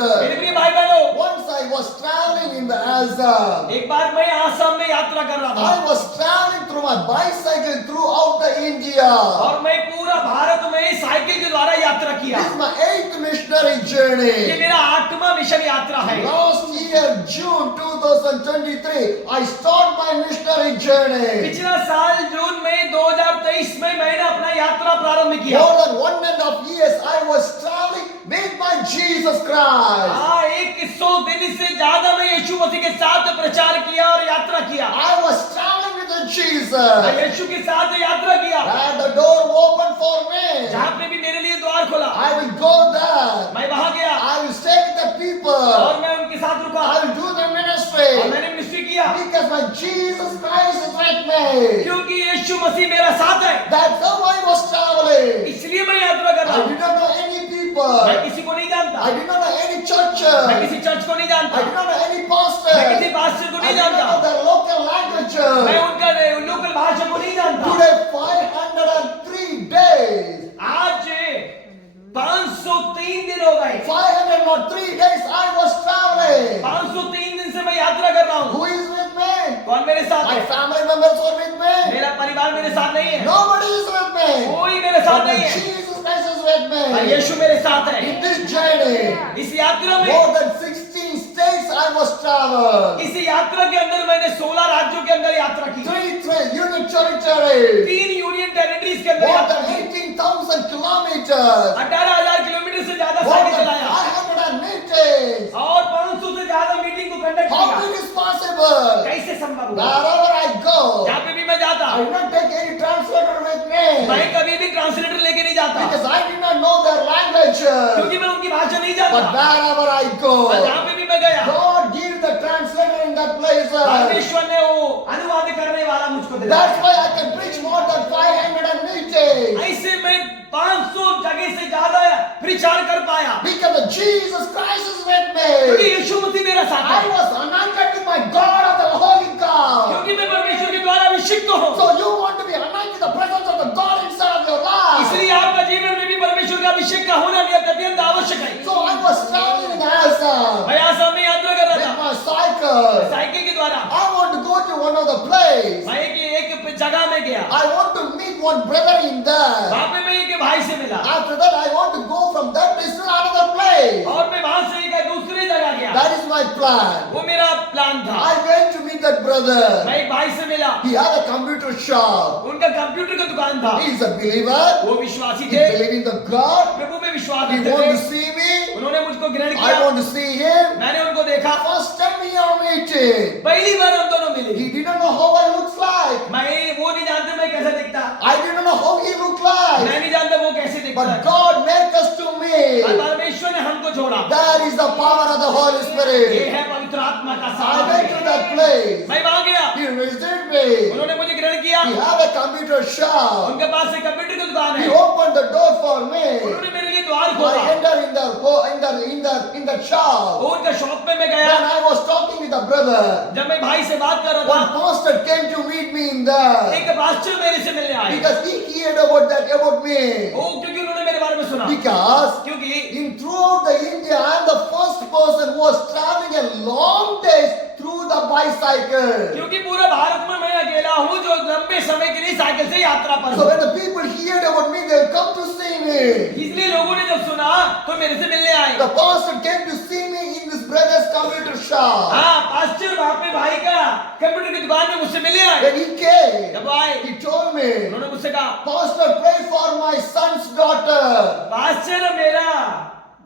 मेरे प्रिय भाई बहनों, once I was traveling in the Assam. एक बार मैं आसाम में यात्रा कर रहा था I was traveling through my bicycle throughout the India. और मैं पूरा भारत में साइकिल के द्वारा यात्रा किया। This is my 8th missionary ये journey. मेरा 8वां मिशन यात्रा है। Last year, June 2023, I started my missionary journey. पिछला साल जून में 2023 में मैंने अपना यात्रा प्रारंभ किया। More than 1.5 years, I was traveling with my Jesus Christ. हाँ, 100 दिन से ज्यादा मैं यीशु मसीह के साथ प्रचार किया और यात्रा किया। I was traveling with the मैं Jesus. यीशु के साथ यात्रा किया। And the door opened for me. जहाँ पे भी मेरे लिए द्वार खोला, I will go there. मैं वहां गया I will stay with the people. और मैं उनके साथ रुका I will do the और ministry. मैंने मिनिस्ट्री किया Because my Jesus Christ is with me. क्योंकि यीशु मसीह मेरा साथ है। That's how I was traveling. इसलिए मैं यात्रा कर रहा I हूँ। did not know any मैं people. किसी को नहीं जानता, I did not know any मैं churches. किसी चर्च को नहीं जानता, I did not know any मैं pastors. किसी पास्टर को I नहीं did not know जानता, their local मैं languages. उनका लोकल भाषा को नहीं जानता। Today, 503 days. आज 503 दिन हो गए। 503 days I was traveling. 503 दिन से मैं यात्रा कर रहा हूँ। Who is with me? कौन मेरे साथ My है? family members are with me. मेरा परिवार मेरे साथ नहीं है, Nobody is with me. कोई मेरे साथ But नहीं है, Jesus Christ is with और me. यीशु मेरे साथ है। In this journey, इस यात्रा में, more than 16 states I was traveled. इस यात्रा के अंदर मैंने 16 राज्यों के अंदर यात्रा की, 3 union territories. 3 यूनियन टेरिटरीज के अंदर More यात्रा than की, 18,000 kilometers. 18,000 किलोमीटर से ज्यादा More साइकिल than चलाया 500 meetings. और 500 से ज्यादा मीटिंग को कंडक्ट How किया। it is possible? कैसे संभव हुआ? Wherever I go, जहाँ पे भी मैं जाता, I did not take any translator with मैं me. कभी भी ट्रांसलेटर लेके नहीं जाता, Because I did not know their language. क्योंकि मैं उनकी भाषा नहीं But जानता। wherever I और go, जहाँ पे भी मैं गया, God give the translator in that place. परमेश्वर ने वो अनुवाद करने वाला मुझको दे That's दिया। why I can preach more than 500 meetings. ऐसे मैं 500 जगह से ज्यादा प्रचार कर पाया, Because the Jesus Christ is with क्योंकि me. यीशु मसीह मेरा साथ I है, was anointed with my God of the Holy God. क्योंकि मैं परमेश्वर के द्वारा अभिषिक्त हूँ। So you want to be anointed with the presence of the God inside of your life. इसलिए आपका जीवन में भी परमेश्वर का अभिषेक का होना भी अत्यंत आवश्यक है। So I was traveling in Assam मैं आसाम में यात्रा कर with रहा था my cycle. साइकिल के द्वारा। I want to go to one of the place. मैं एक जगह में गया, I want to meet one brother in there. वहां पे मैं एक भाई से मिला After that, I want to go from that place to another place. और मैं वहां से एक दूसरी जगह गया। That is my plan. वो मेरा प्लान था। I went to meet that brother. मैं एक भाई से मिला, He had a computer shop. उनका कंप्यूटर का दुकान था। He is a believer. वो विश्वासी He थे, believes in the God. प्रभु में विश्वास He रखते wants to थे। see me. उन्होंने मुझको ग्रहण I किया, want to see him. मैंने उनको देखा। First time we are meeting. पहली बार हम दोनों मिले। He didn't know how I looks like. मैं वो नहीं जानते मैं कैसे दिखता, I didn't know how he looked like. मैं नहीं जानता वो कैसे दिखता But है। God made us to और meet. परमेश्वर ने हमको जोड़ा। That is the power of the Holy ये Spirit. है पवित्र आत्मा का I went to सामर्थ्य। that place. मैं वहां गया, He visited me. उन्होंने मुझे ग्रहण किया। He had a computer shop. उनके पास एक कंप्यूटर की दुकान He है, opened the door for me. उन्होंने मेरे लिए द्वार I खोला। entered in the shop. वो उनका शॉप में मैं When गया, I was talking with the brother, जब मैं भाई से बात कर रहा one था, pastor came to meet me in there एक पास्टर मेरे से मिलने आए। because he heard about me. वो क्योंकि उन्होंने मेरे बारे में सुना, Because क्योंकि in throughout the India, I am the first person who was traveling a long days through the bicycle. क्योंकि पूरे भारत में मैं अकेला हूँ जो लंबे समय के लिए साइकिल से यात्रा पर So हूँ। when the people heard about me, they will come to see me. इसलिए लोगों ने जब सुना तो मेरे से मिलने आए। The pastor came to see me in this brother's computer shop. हाँ, पास्टर वहाँ पे भाई का कंप्यूटर की दुकान में मुझसे मिलने आए। When he came, जब आए, he told me, उन्होंने मुझसे कहा, Pastor, pray for my son's daughter. Pastor मेरा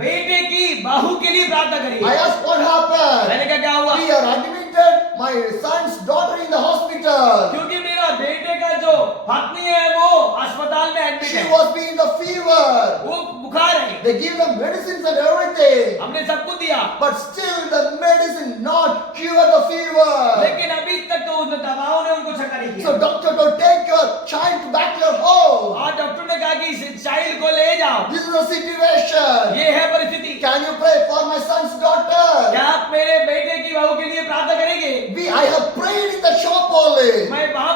बेटे की बहू के लिए प्रार्थना करिए। I asked what happened. मैंने कहा क्या हुआ? We are admitted my son's daughter in the hospital. क्योंकि मेरा बेटे का जो पत्नी है वो अस्पताल में एडमिट She है, was being the fever. वो बुखार है। They give them medicines and everything. हमने सब कुछ दिया, But still the medicine not cure the fever. लेकिन अभी तक तो उन दवाओं ने उनको छक्का नहीं किया। So doctor, to take your child back to your home. और डॉक्टर ने कहा कि इस चाइल्ड को ले जाओ, This is the situation. ये है परिस्थिति। Can you pray for my son's daughter? क्या आप मेरे बेटे की बहू के लिए प्रार्थना करेंगे? I have prayed in the shop only. मैं वहां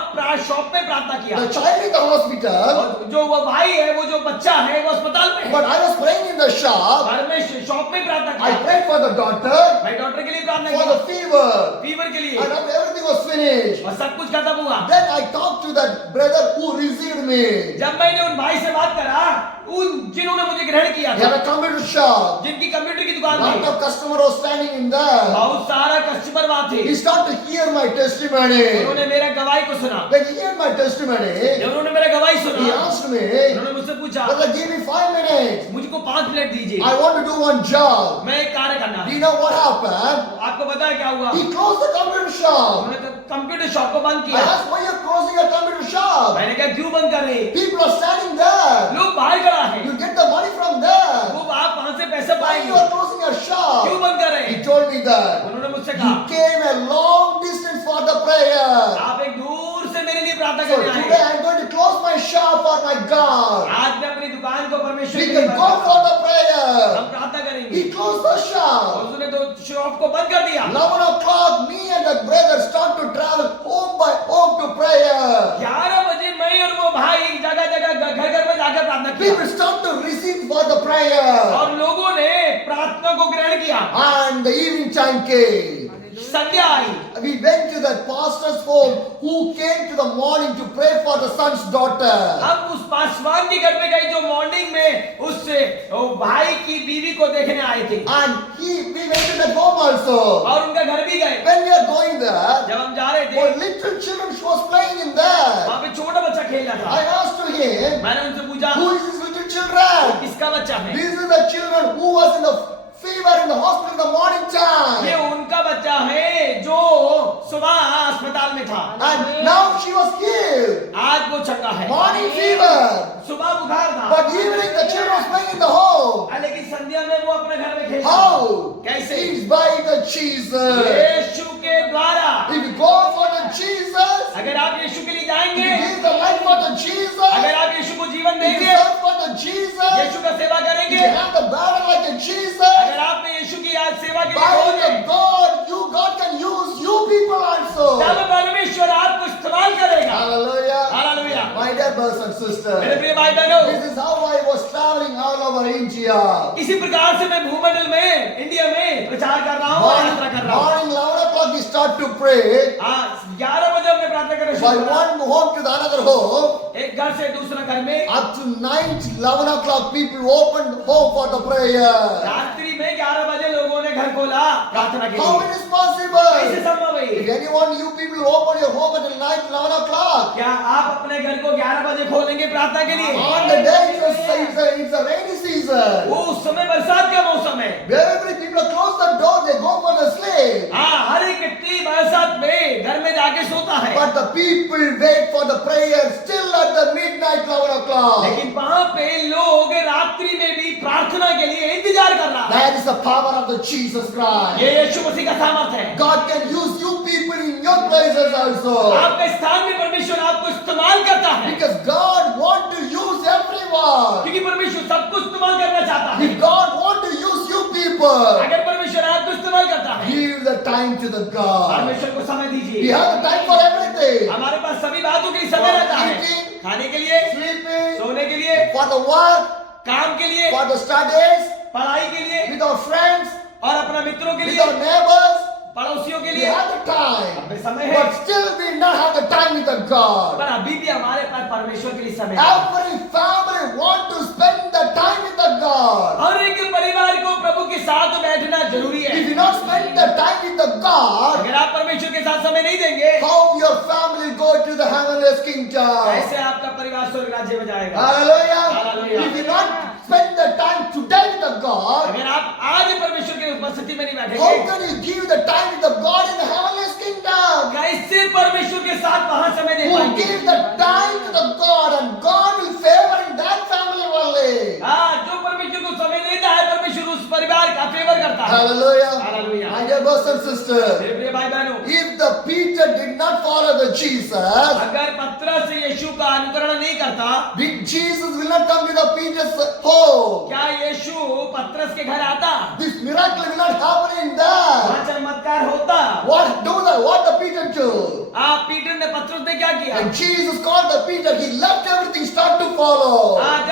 शॉप में प्रार्थना किया। The child in the hospital, और जो वो भाई है, वो जो बच्चा है, वो अस्पताल में है। but I was praying in the shop. घर में शॉप में प्रार्थना I किया। prayed for the doctor, भाई डॉक्टर के लिए प्रार्थना for किया, the fever, फीवर के लिए, and everything was finished. और सब कुछ खत्म हुआ। Then I talked to that brother who received me. जब मैंने उन भाई से बात करा, उन जिन्होंने मुझे ग्रहण किया He था, had a computer shop. जिनकी कंप्यूटर की दुकान Lot थी, of customers was standing in there. बहुत सारा कस्टमर वहां थे। He started to hear my testimony. उन्होंने मेरा गवाही को सुना। When he heard my testimony, जब उन्होंने मेरा गवाही he सुना, asked me, उन्होंने मुझसे पूछा, Brother, give me 5 minutes. मुझको 5 मिनट दीजिए, I want to do one job. मैं एक कार्य करना Do है। you know what happened? आपको पता है क्या हुआ? He closed the computer shop. उन्होंने कंप्यूटर शॉप को बंद I किया। asked, why you're closing your computer shop? मैंने कहा क्यों बंद कर रहे? People are standing there. लोग बाहर खड़ा है, You get the money from there. वो आप वहां से पैसे Why you पाएंगे, are closing your क्यों shop? बंद कर रहे? He told me that. उन्होंने मुझसे You कहा, came a long distance for the prayer. आप एक दूर से मेरे लिए प्रार्थना So करने today आए। I'm going to close my shop for my God. आज मैं अपनी दुकान को परमेश्वर We के लिए can बंद go करता for हूं। the prayer. हम प्रार्थना करेंगे। He closed the और shop. उसने तो शॉप को बंद कर दिया। 11 o'clock, me and the brother start to travel home by home to prayer. 11 बजे मैं और वो भाई जगह जगह घर घर में जाकर प्रार्थना किया, People start to receive for the prayer. और लोगों ने प्रार्थना को ग्रहण किया। And the evening time came. Sandhya I, We went to that pastor's home who came to the morning to pray for the son's daughter. हम उस पासवान के घर में गए जो मॉर्निंग में उससे वो भाई की बीवी को देखने आए थे, And we went to that home also. और उनका घर भी गए। When we are going there, जब हम जा रहे for थे, little children was playing in there. वहां पे छोटा बच्चा खेल रहा I था। asked to him, मैंने उनसे पूछा, who is this little children? किसका बच्चा है? These are the children who was in the fever in the hospital in the morning ये time. उनका बच्चा है जो सुबह अस्पताल में था, And now she was healed. आज वो चंगा है। Morning fever. सुबह बुखार था, But evening the children was playing in the home. लेकिन संध्या में वो अपने घर में खेलता। How? कैसे? It's by the Jesus. यीशु के द्वारा। If you go for the Jesus, अगर आप यीशु के लिए if जाएंगे, you give the life for the Jesus, अगर आप यीशु को जीवन if you देंगे, serve for the Jesus, यीशु का सेवा if you करेंगे, have the battle like the Jesus, अगर आप में यीशु की आज सेवा के लिए by होंगे, the God can use you people also. तब परमेश्वर आपको इस्तेमाल करेगा। Hallelujah. Hallelujah. My dear brothers and मेरे sisters, प्रिय भाई बहनों, this is how I was traveling all over India. इसी प्रकार से मैं भूमंडल में इंडिया में प्रचार कर रहा हूँ और यात्रा कर रहा हूँ। Morning 11 o'clock we start to pray. हाँ, 11 बजे हमने प्रार्थना करना By शुरू किया। one home to the another home. एक घर से दूसरा घर में, Up to night 11 o'clock people opened home for the prayer. रात्रि में 11 बजे लोगों ने घर खोला प्रार्थना के How लिए। it is possible? कैसे संभव है? If anyone, you people open your home until night 11 o'clock. क्या आप अपने घर को 11 बजे खोलेंगे प्रार्थना के लिए? On the day it's a rainy season. वो उस समय बरसात का मौसम है। Where every people close the door, they go for the sleep. हाँ, हर एक व्यक्ति बरसात में घर में जाके सोता है, But the people wait for the prayer still at the midnight 11 o'clock. लेकिन वहां पे लोग रात्रि में भी प्रार्थना के लिए इंतजार कर रहा है। That is the power of the Jesus Christ. ये यीशु मसीह का सामर्थ है। God can use you people in your places also. आपके स्थान में परमेश्वर आपको इस्तेमाल करता है, Because God wants to use everyone. क्योंकि परमेश्वर सबको इस्तेमाल करना चाहता है। If God wants to use you people, अगर परमेश्वर आपको इस्तेमाल करता है, give the time to the God. परमेश्वर को समय We दीजिए। have the time for everything. हमारे पास सभी बातों के लिए समय रहता है, Eating, खाने के लिए, sleeping, सोने के लिए, for the work, काम के लिए, for the studies, पढ़ाई के लिए, with our friends, और अपना मित्रों के with लिए, our neighbors. पड़ोसियों के We लिए have the time. अपने समय है, But still we not have the time with the God. पर अभी भी हमारे पास परमेश्वर के लिए समय है। Every family want to spend the time with the God. हर एक परिवार को प्रभु के साथ बैठना जरूरी है। If you not spend the time with the God, अगर आप परमेश्वर के साथ समय नहीं देंगे, how your family go to the heavenly kingdom? कैसे आपका परिवार स्वर्ग राज्य में जाएगा? Hallelujah. Hallelujah. If you not spend the time today with the God, अगर आप आज परमेश्वर की उपस्थिति में नहीं how बैठेंगे, can you give the time with the God in the heavenly kingdom? कैसे परमेश्वर के साथ वहां समय दे Who पाएंगे? give the time to the God and God will favor in that family only. हाँ, जो परमेश्वर को समय देता है, परमेश्वर उस परिवार का फेवर करता है। Hallelujah. Hallelujah. My dear brothers and sisters, मेरे प्रिय भाई बहनों, if the Peter did not follow the Jesus, अगर पत्रस से यीशु का अनुकरण नहीं करता, Jesus will not come to the Peter's home. क्या यीशु पत्रस के घर आता? This miracle will not happen in there. वहाँ चमत्कार होता? What the Peter do? आप पीटर ने पत्रस ने क्या किया? And follow.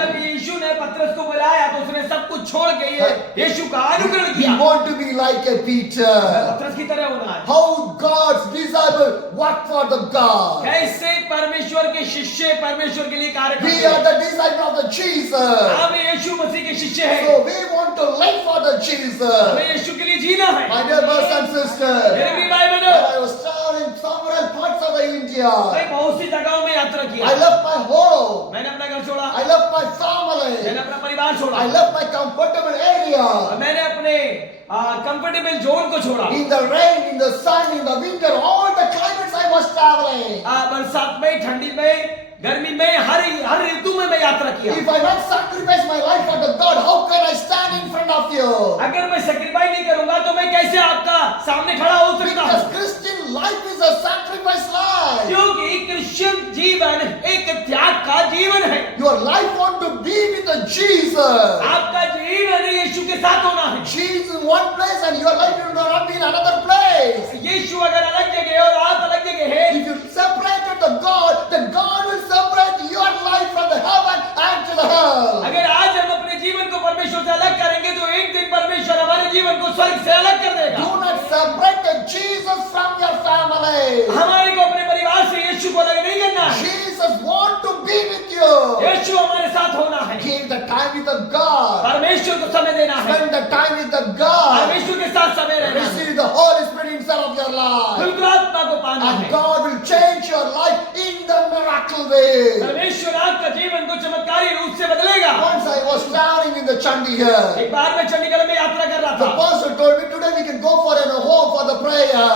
जब यीशु ने पतरस को बुलाया तो उसने सब कुछ छोड़ के ये यीशु का अनुकरण We किया। want to be like a Peter. पतरस की तरह होना है। How God's disciple work for the God. कैसे परमेश्वर के शिष्य परमेश्वर के लिए कार्य We करते are हैं। the disciple of the Jesus. हम यीशु मसीह के शिष्य हैं। So we want to live for the Jesus. हमें यीशु के लिए जीना है। My dear brothers and sisters, मेरे भी भाई when बहनों, I was traveling somewhere parts of the India, मैं बहुत सी जगहों में यात्रा किया। I left my home. मैंने अपना घर छोड़ा, I left my family. मैंने अपना परिवार छोड़ा, I left my comfortable area. मैंने अपने कंफर्टेबल जोन को छोड़ा। In the rain, in the sun, in the winter, all the climates I was traveling. बरसात में, ठंडी में, गर्मी में, हर ऋतु में मैं यात्रा किया। If I not sacrifice my life for the God, how can I stand in front of you? अगर मैं सेक्रीफाइस नहीं करूंगा तो मैं कैसे आपका सामने खड़ा हो सकता Because हूँ? Christian life is a sacrifice life. क्योंकि क्रिश्चियन जीवन एक त्याग का जीवन है। Your life want to be with the Jesus. आपका जीवन यीशु के साथ होना है। Jesus in one place and your life will not be in another place. यीशु अगर अलग जगह है और आप अलग जगह है, If you separated the God, then God will separate your life from the heaven and to the hell. अगर आज हम अपने जीवन को परमेश्वर से अलग करेंगे तो एक दिन परमेश्वर हमारे जीवन को स्वर्ग से अलग कर देगा। Do not separate the Jesus from your family. हमारे को अपने परिवार से यीशु को अलग नहीं करना है। Jesus want to be with you. यीशु हमारे साथ होना है। Give the time with the God. परमेश्वर को समय देना है। Spend the time with the God. परमेश्वर के साथ समय रहना है। Receive the Holy Spirit inside of your life. पवित्र आत्मा को पाना And है। God will change your life in the miracle way. परमेश्वर आपका जीवन को चमत्कारी रूप से बदलेगा। Once I was traveling in the Chandigarh. एक बार मैं चंडीगढ़ में यात्रा कर रहा The था। pastor told me today we can go for a home for the prayer.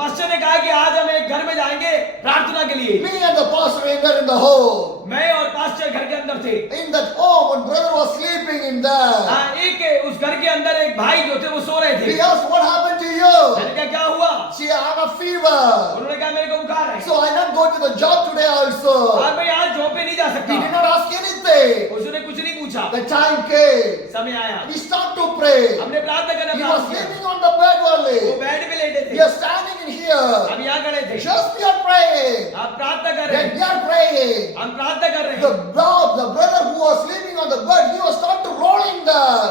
Pastor ने कहा कि आज हम एक घर में जाएंगे प्रार्थना के लिए। Me and the pastor entered in the home. मैं और पास्टर घर के अंदर थे। In that home, one brother was sleeping in there. एक उस घर के अंदर एक भाई जो थे वो सो रहे He थे। asked, what happened to you? मैंने कहा क्या हुआ? See, I have a fever. उन्होंने कहा मेरे को बुखार है। So I not go to the job today also. और मैं आज जॉब पे नहीं जा He did सकता। not ask anything. उसने कुछ नहीं पूछा। The time came. समय आया, We start to pray. हमने प्रार्थना करना He was प्रारंभ किया। sleeping on the bed वो only. बेड पे लेटे We थे। are standing in here. हम यहाँ खड़े थे। Just we are praying. आप प्रार्थना कर रहे When हैं। we are praying, हम प्रार्थना कर रहे the हैं। brother who was sleeping on the bed, he was start to rolling there.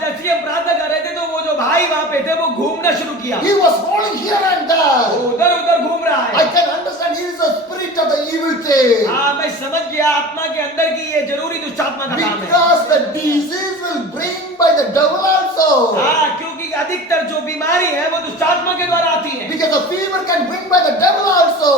जैसे हम प्रार्थना कर रहे थे तो वो जो भाई वहाँ पे थे वो घूमना शुरू किया। He was rolling here and वो there. उधर उधर घूम रहा I है। can understand he is the spirit of the evil thing. मैं समझ गया आत्मा के अंदर की ये जरूरी दुष्ट आत्मा का काम है। Because the disease will bring by the devil also. क्योंकि अधिकतर जो बीमारी है वो दुष्ट आत्मा के द्वारा आती है। Because the fever can bring by the devil also.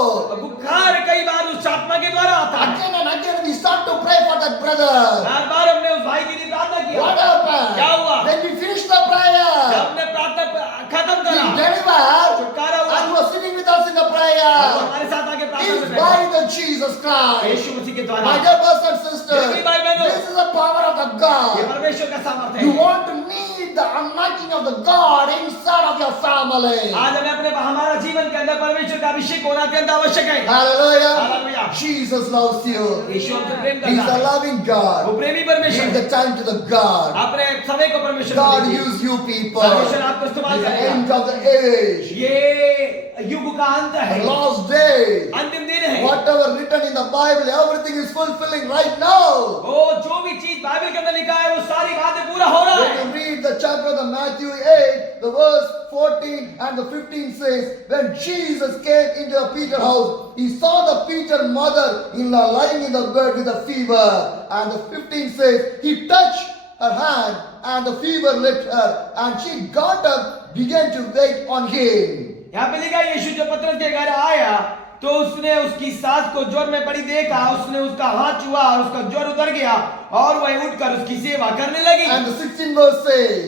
बुखार कई बार दुष्ट आत्मा के द्वारा आता है। Again and again we start to pray for that brother. बार बार हमने उस भाई के लिए प्रार्थना किया। What happened? क्या हुआ? When we finished the जब prayer, हमने प्रार्थना खत्म he करा, delivered छुटकारा हुआ, and was sitting with us in the और वो prayer. हमारे साथ आके प्रार्थना It's में by बैठा। the Jesus Christ. यीशु मसीह के द्वारा। My dear brothers and sisters, मेरे भाई बहनों, this is the power of the ये God. परमेश्वर का सामर्थ्य You है। want to need the anointing of the God inside of your family. आज हमें अपने हमारा जीवन के अंदर परमेश्वर का अभिषेक होना अत्यंत आवश्यक है। Hallelujah. Hallelujah. Jesus loves you. यीशु हमसे प्रेम He's करता a है। loving वो God. प्रेमी परमेश्वर Give है। the time to the God. अपने समय को परमेश्वर को God दीजिए। use you people. परमेश्वर आपको इस्तेमाल It's the करेगा। end of the age. ये युग का अंत है, The last day. अंतिम दिन है। Whatever written in the Bible, everything is fulfilling right now. वो जो भी चीज बाइबल के अंदर लिखा है वो सारी बातें पूरा हो रहा When है। you read the chapter of the Matthew 8, the verse 14 and the 15 says, when Jesus came into the Peter house, he saw the Peter mother-in-law lying in the bed with a fever. And the 15 says, he touched her hand and the fever left her. And she got up, began to wait on him. यहाँ पे लिखा यीशु जब पतरस के घर आया तो उसने उसकी सास को ज्वर में पड़ी देखा, उसने उसका हाथ छुआ और उसका ज्वर उतर गया और वह उठकर उसकी सेवा करने लगी। And the 16th verse says,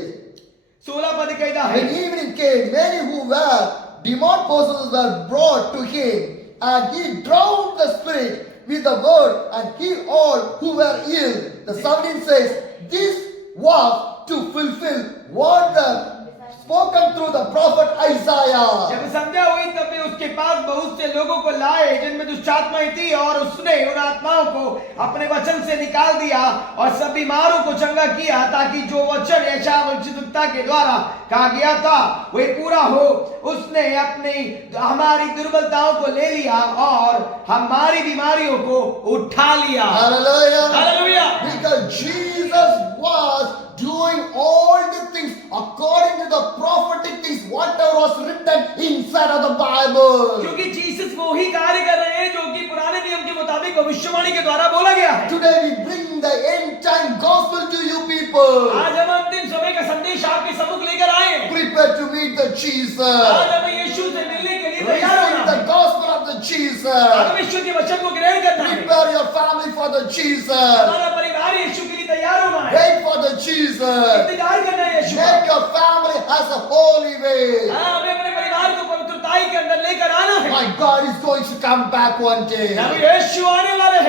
16 पद कहता है, when evening came, many who were demon possessed were brought to him, and he drowned the spirit with the word and healed all who were ill. The 17 says, this was to fulfill what the spoken through the prophet Isaiah. जब संध्या हुई तब भी उसके पास बहुत से लोगों को को लाए जिनमें दुष्ट आत्माएं थी, और उसने उन आत्माओं को अपने वचन से निकाल दिया और सब बीमारों को चंगा किया, ताकि जो वचन यशायाह भविष्यद्वक्ता के द्वारा कहा गया था वे पूरा हो। उसने अपनी हमारी दुर्बलताओं को ले लिया और हमारी बीमारियों को उठा लिया। Hallelujah. Hallelujah. Because Jesus was doing all the things according to the prophetic things, whatever was written inside of the Bible. क्योंकि जीसस वो ही कार्य कर रहे हैं जो कि पुराने नियम के मुताबिक भविष्यवाणी के द्वारा बोला गया है। Today we bring the end time gospel to you people. आज हम अंतिम समय का संदेश आपके सम्मुख लेकर आए हैं। Prepare to meet the Jesus. आज हमें यीशु से मिलने के लिए तैयार Receive होना the है। gospel of the Jesus. परमेश्वर के वचन को ग्रहण करना है। Prepare your family for the Jesus. हमारा परिवार यीशु के लिए तैयार होना है। Wait for the Jesus. इंतजार करना है यीशु का। Make your family as a holy way. हाँ, हमें अपने परिवार को पवित्रताई के अंदर लेकर आना है। My God is going to come back one day. अब यीशु आने वाले हैं।